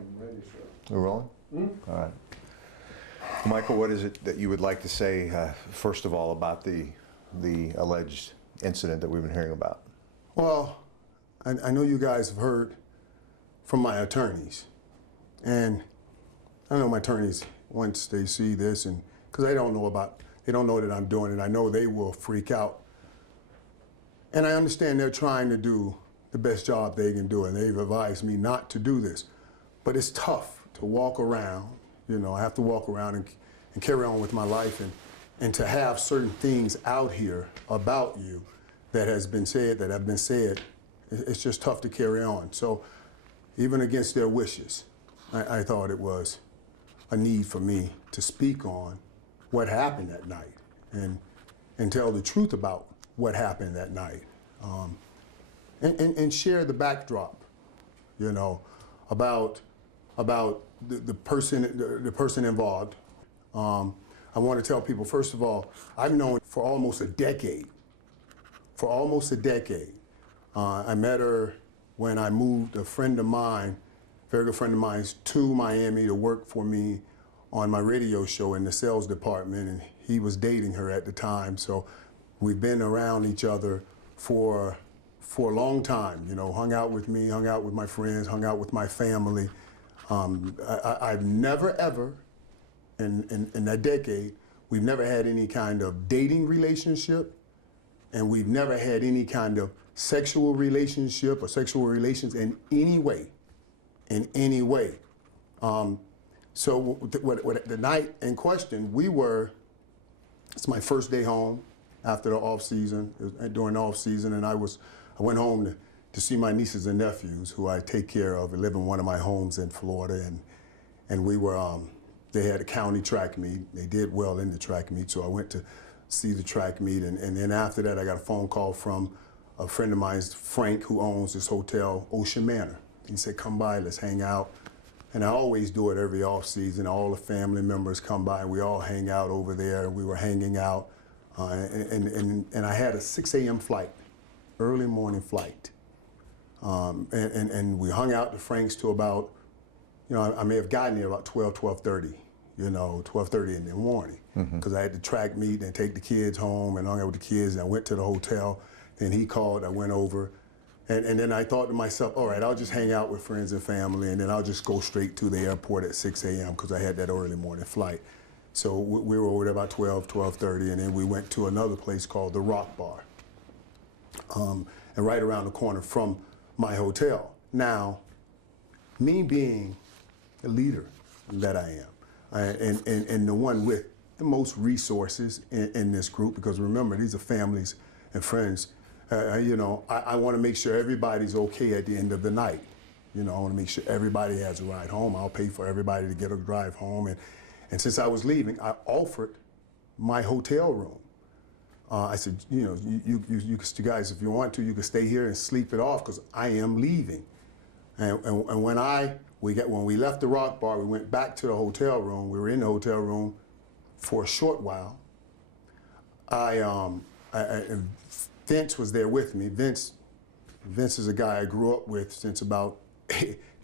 I'm ready, sir. We're rolling? All right. Michael, what is it that you would like to say, first of all, about the alleged incident that we've been hearing about? Well, I know you guys have heard from my attorneys. And I know my attorneys, once they see this, and because they don't know that I'm doing it, I know they will freak out. And I understand they're trying to do the best job they can do, and they've advised me not to do this. But it's tough to walk around, I have to walk around and carry on with my life, and to have certain things out here about you that have been said, it's just tough to carry on. So even against their wishes, I thought it was a need for me to speak on what happened that night and tell the truth about what happened that night, and share the backdrop, about the person involved. I want to tell people, first of all, I've known for almost a decade. I met her when I moved a friend of mine, very good friend of mine, to Miami to work for me on my radio show in the sales department, and he was dating her at the time. So we've been around each other for a long time, hung out with me, hung out with my friends, hung out with my family. I've never, ever, in that decade, we've never had any kind of dating relationship, and we've never had any kind of sexual relationship or sexual relations in any way. So the night in question, it's my first day home after the off season, during the off season, and I went home to see my nieces and nephews, who I take care of and live in one of my homes in Florida, and we were, they had a county track meet. They did well in the track meet, so I went to see the track meet, and then after that I got a phone call from a friend of mine, Frank, who owns this hotel, Ocean Manor. He said, come by, let's hang out. And I always do it every off season. All the family members come by, and we all hang out over there. We were hanging out, and I had a 6 a.m. flight, early morning flight. And we hung out to Frank's till about, I may have gotten there about 12:30, 12:30 in the morning, because I had the track meet and take the kids home and hung out with the kids, and I went to the hotel. Then he called, I went over, and then I thought to myself, all right, I'll just hang out with friends and family, and then I'll just go straight to the airport at 6 a.m. because I had that early morning flight. So we were over there about 12:30, and then we went to another place called the Rock Bar, and right around the corner from my hotel. Now, me being the leader that I am, and the one with the most resources in this group, because remember, these are families and friends. I want to make sure everybody's okay at the end of the night. I want to make sure everybody has a ride home. I'll pay for everybody to get a drive home. And since I was leaving, I offered my hotel room. I said, you guys, if you want to, you can stay here and sleep it off, because I am leaving. And when we left the Rock Bar, we went back to the hotel room. We were in the hotel room for a short while. Vince was there with me. Vince is a guy I grew up with since about,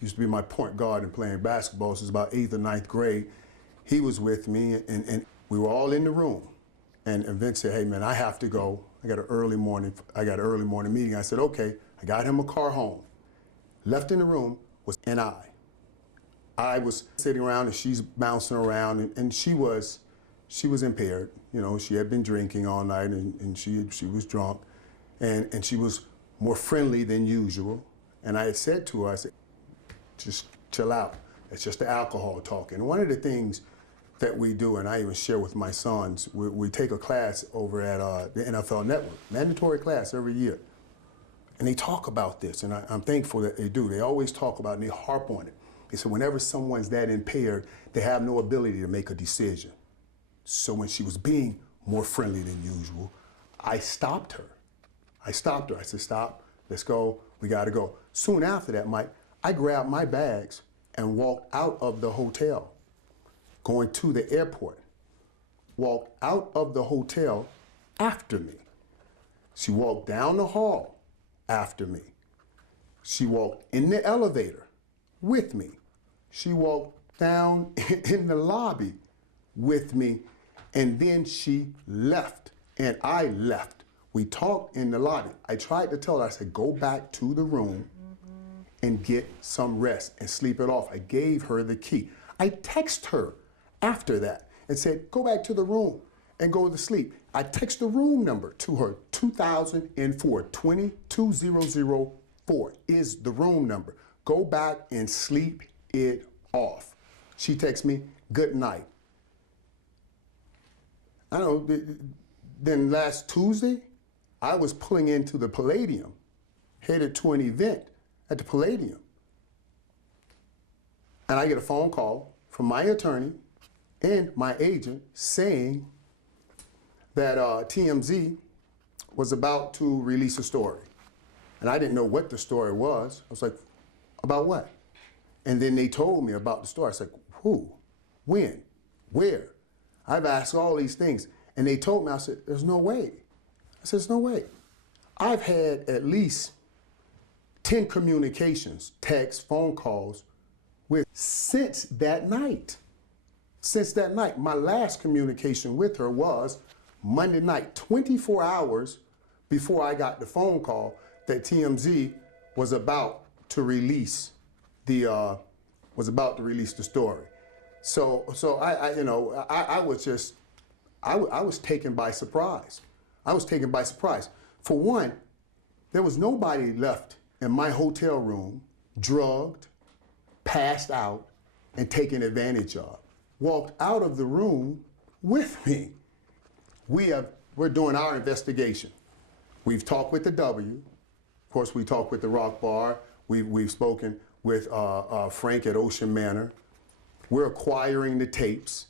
used to be my point guard and playing basketball since about 8th or 9th grade. He was with me, and we were all in the room. And Vince said, hey man, I have to go. I got an early morning meeting. I said, okay. I got him a car home. Left in the room was I was sitting around, and she's bouncing around, and she was impaired. She had been drinking all night, and she was drunk, and she was more friendly than usual. And I had said to her, I said, just chill out. It's just the alcohol talking. And one of the things that we do, and I even share with my sons, we take a class over at the NFL Network, mandatory class every year. And they talk about this, and I'm thankful that they do. They always talk about it, and they harp on it. They say whenever someone's that impaired, they have no ability to make a decision. So when she was being more friendly than usual, I stopped her. I said, stop, let's go, we gotta go. Soon after that, Mike, I grabbed my bags and walked out of the hotel, going to the airport. Walked out of the hotel after me. She walked down the hall after me. She walked in the elevator with me. She walked down in the lobby with me, and then she left, and I left. We talked in the lobby. I tried to tell her, I said, go back to the room and get some rest and sleep it off. I gave her the key. I texted her after that and said, go back to the room and go to sleep. I text the room number to her, 2004, 22004 is the room number. Go back and sleep it off. She texts me, good night. I don't know, then last Tuesday, I was pulling into the Palladium, headed to an event at the Palladium. And I get a phone call from my attorney and my agent saying that TMZ was about to release a story. And I didn't know what the story was. I was like, about what? And then they told me about the story. I said, who? When? Where? I've asked all these things. And they told me, I said, there's no way. I said, there's no way. I've had at least 10 communications, texts, phone calls with since that night. Since that night. My last communication with her was Monday night, 24 hours before I got the phone call that TMZ was about to release the story. So I was taken by surprise. I was taken by surprise. For one, there was nobody left in my hotel room, drugged, passed out, and taken advantage of. Walked out of the room with me. We're doing our investigation. We've talked with the W. Of course, we talked with the Rock Bar. We've spoken with Frank at Ocean Manor. We're acquiring the tapes.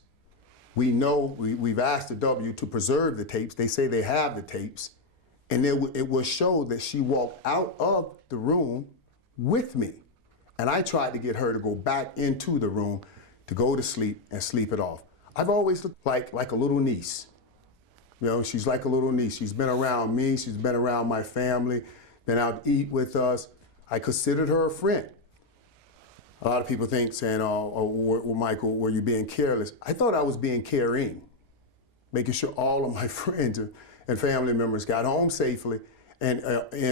We know, we've asked the W to preserve the tapes. They say they have the tapes. And it will show that she walked out of the room with me. And I tried to get her to go back into the room to go to sleep and sleep it off. I've always looked like a little niece. You know, she's like a little niece. She's been around me. She's been around my family, been out to eat with us. I considered her a friend. A lot of people think saying, well, Michael, were you being careless? I thought I was being caring, making sure all of my friends and family members got home safely and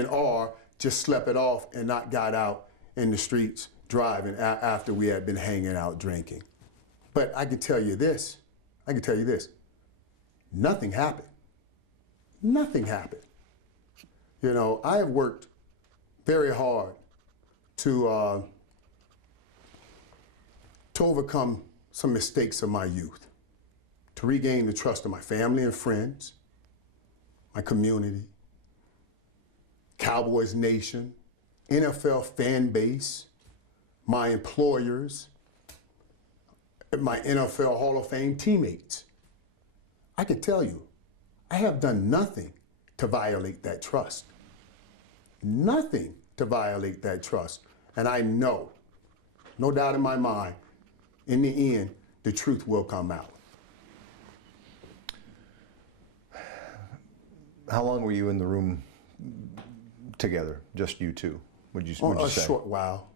or just slept it off and not got out in the streets driving after we had been hanging out drinking. But I can tell you this, nothing happened. Nothing happened. You know, I have worked very hard to overcome some mistakes of my youth, to regain the trust of my family and friends, my community, Cowboys Nation, NFL fan base, my employers, my NFL Hall of Fame teammates. I can tell you, I have done nothing to violate that trust. Nothing to violate that trust. And I know, no doubt in my mind, in the end, the truth will come out. How long were you in the room together, just you two? Would you say? A short while.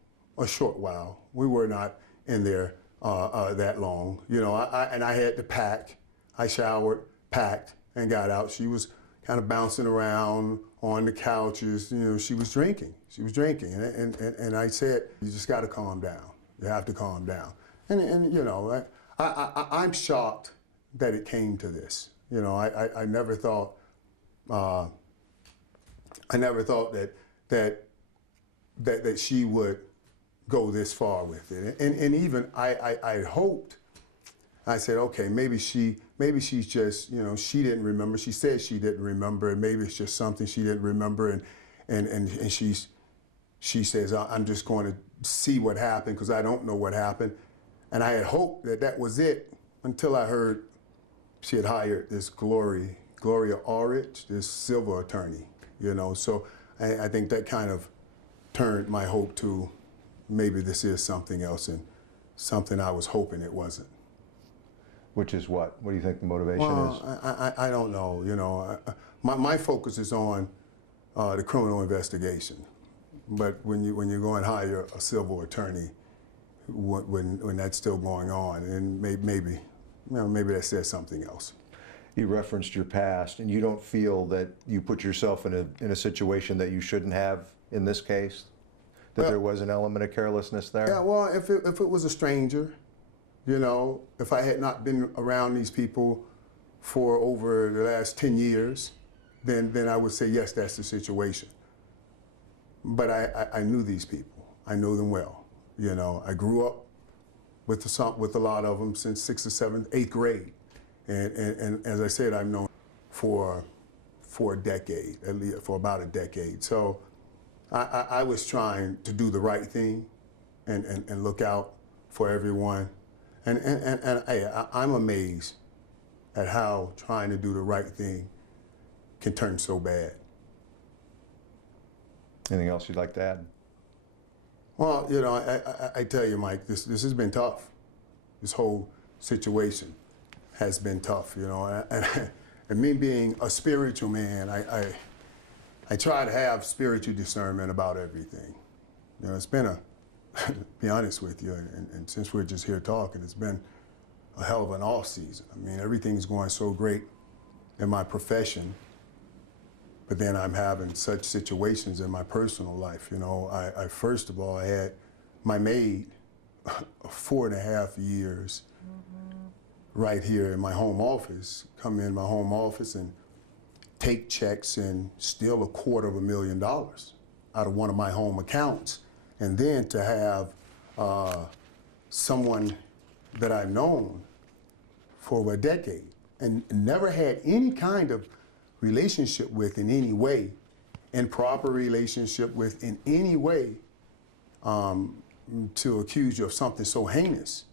We were not in there that long. You know, I had to pack. I showered, packed, and got out. She was kind of bouncing around on the couches. You know, she was drinking. And I said, you just got to calm down. You have to calm down. And you know, I'm shocked that it came to this. You know, I never thought that she would go this far with it. And even I hoped, I said, okay, maybe she's just, you know, she didn't remember. She said she didn't remember, and maybe it's just something she didn't remember. And she says, I'm just going to see what happened because I don't know what happened. And I had hoped that was it until I heard she had hired this Gloria Orridge, this civil attorney, you know. So I think that kind of turned my hope to maybe this is something else and something I was hoping it wasn't. Which is what? What do you think the motivation is? I don't know, you know. My focus is on the criminal investigation. But when you go and hire a civil attorney, when that's still going on, and maybe that says something else. You referenced your past, and you don't feel that you put yourself in a situation that you shouldn't have in this case? That there was an element of carelessness there? Yeah, well, if it was a stranger, if I had not been around these people for over the last 10 years, then I would say, yes, that's the situation. But I knew these people. I know them well. I grew up with a lot of them since 6th or 7th, 8th grade. And as I said, I've known for a decade, at least for about a decade. So I was trying to do the right thing and look out for everyone. And I'm amazed at how trying to do the right thing can turn so bad. Anything else you'd like to add? Well, I tell you, Mike, this has been tough. This whole situation has been tough, and me being a spiritual man, I try to have spiritual discernment about everything. It's been to be honest with you, and since we're just here talking, it's been a hell of an off season. I mean, everything's going so great in my profession, but then I'm having such situations in my personal life. I first of all, I had my maid 4.5 years right here in my home office, come in my home office and take checks and steal $250,000 out of one of my home accounts. And then to have someone that I've known for over a decade and never had any kind of relationship with in any way, improper relationship with in any way, to accuse you of something so heinous.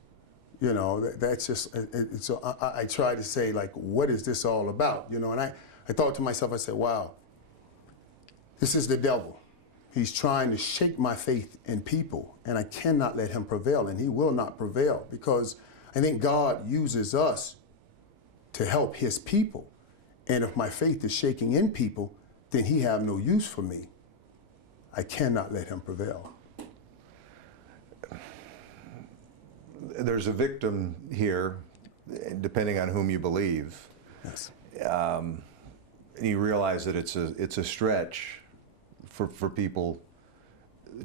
That's just, so I try to say, like, what is this all about? And I thought to myself, I said, wow, this is the devil. He's trying to shake my faith in people, and I cannot let him prevail, and he will not prevail, because I think God uses us to help his people. And if my faith is shaking in people, then he have no use for me. I cannot let him prevail. There's a victim here, depending on whom you believe. Yes. And you realize that it's a stretch for people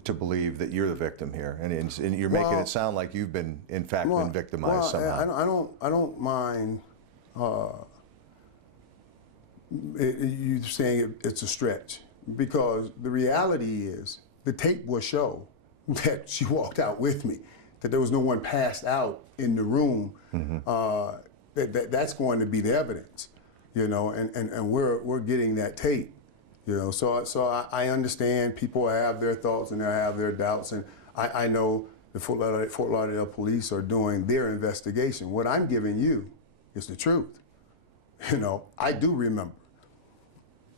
to believe that you're the victim here, and you're making it sound like you've been, in fact, been victimized somehow. I don't mind you saying it's a stretch, because the reality is the tape will show that she walked out with me, that there was no one passed out in the room. Mm-hmm. That's going to be the evidence, and we're getting that tape, So I understand people have their thoughts and they have their doubts, and I know the Fort Lauderdale police are doing their investigation. What I'm giving you is the truth. I do remember.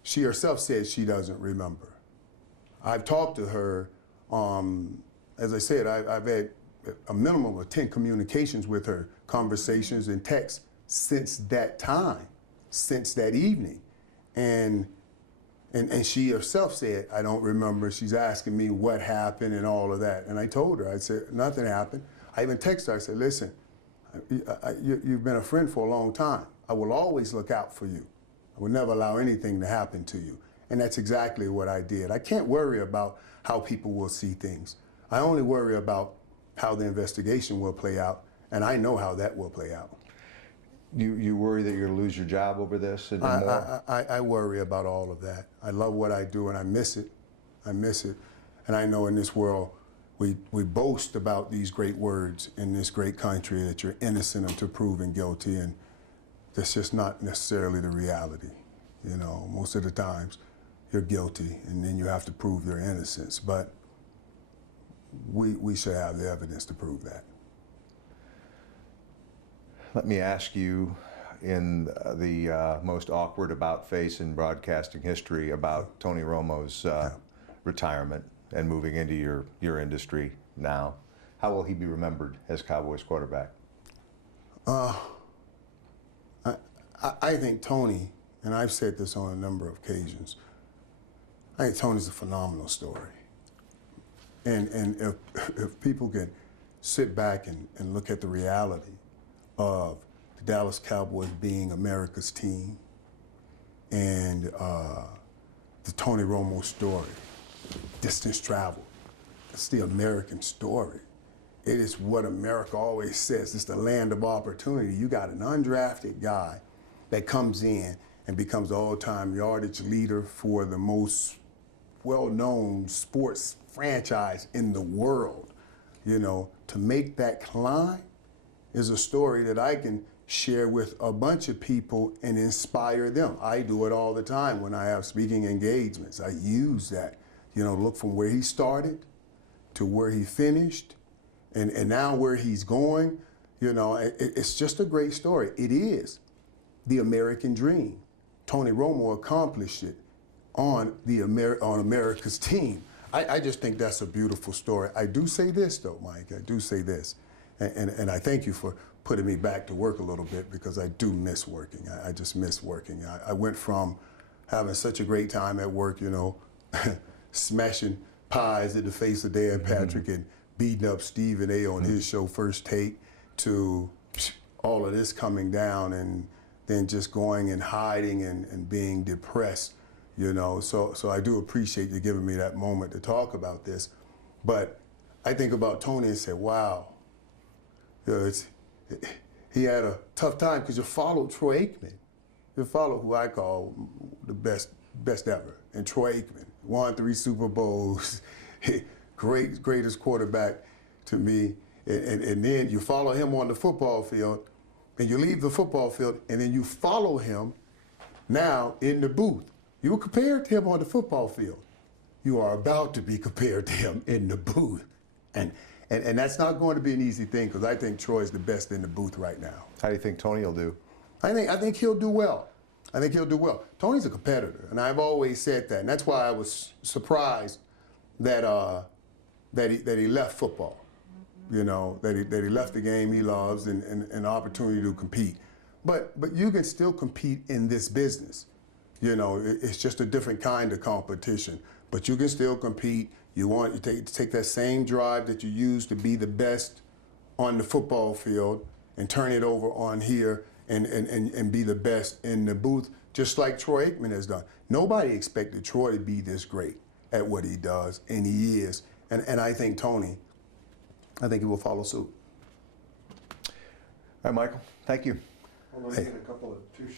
She herself said she doesn't remember. I've talked to her, as I said, I've had a minimum of 10 communications with her, conversations and texts since that time, since that evening. And she herself said, I don't remember. She's asking me what happened and all of that. And I told her, I said, nothing happened. I even texted her, I said, listen, you've been a friend for a long time. I will always look out for you. I will never allow anything to happen to you. And that's exactly what I did. I can't worry about how people will see things. I only worry about how the investigation will play out, and I know how that will play out. You worry that you're going to lose your job over this and more? I worry about all of that. I love what I do, and I miss it. I miss it. And I know in this world, we boast about these great words in this great country, that you're innocent until proven guilty, and that's just not necessarily the reality. Most of the times you're guilty, and then you have to prove your innocence. But we should have the evidence to prove that. Let me ask you, in the most awkward about-face in broadcasting history, about Tony Romo's retirement and moving into your industry now. How will he be remembered as Cowboys quarterback? I think Tony, and I've said this on a number of occasions, I think Tony's a phenomenal story. And if people can sit back and look at the reality of the Dallas Cowboys being America's team and the Tony Romo story, distance travel, it's the American story. It is what America always says. It's the land of opportunity. You got an undrafted guy that comes in and becomes the all-time yardage leader for the most well-known sports franchise in the world. You know, to make that climb is a story that I can share with a bunch of people and inspire them. I do it all the time when I have speaking engagements. I use that, you know, look from where he started to where he finished and now where he's going. You know, it's just a great story. It is the American dream. Tony Romo accomplished it on America's team. I just think that's a beautiful story. I do say this though, Mike, I do say this, and I thank you for putting me back to work a little bit because I do miss working. I just miss working. I went from having such a great time at work, you know, smashing pies in the face of Dan Patrick and beating up Stephen A. on his show First Take, to all of this coming down and then just going and hiding and being depressed, you know. So I do appreciate you giving me that moment to talk about this. But I think about Tony and say, wow, you know, he had a tough time because you followed Troy Aikman. You follow who I call the best ever, and Troy Aikman. Won 3 Super Bowls, greatest quarterback to me. And then you follow him on the football field, and you leave the football field, and then you follow him now in the booth. You were compared to him on the football field. You are about to be compared to him in the booth. And that's not going to be an easy thing because I think Troy's the best in the booth right now. How do you think Tony will do? I think he'll do well. I think he'll do well. Tony's a competitor, and I've always said that. And that's why I was surprised that he left football. You know, that he left the game he loves and an opportunity to compete. But you can still compete in this business. You know, it's just a different kind of competition. But you can still compete. You take that same drive that you use to be the best on the football field and turn it over on here and be the best in the booth, just like Troy Aikman has done. Nobody expected Troy to be this great at what he does, and he is. And I think Tony, I think he will follow suit. All right, Michael, thank you. I'm going to get a couple of 2 shots.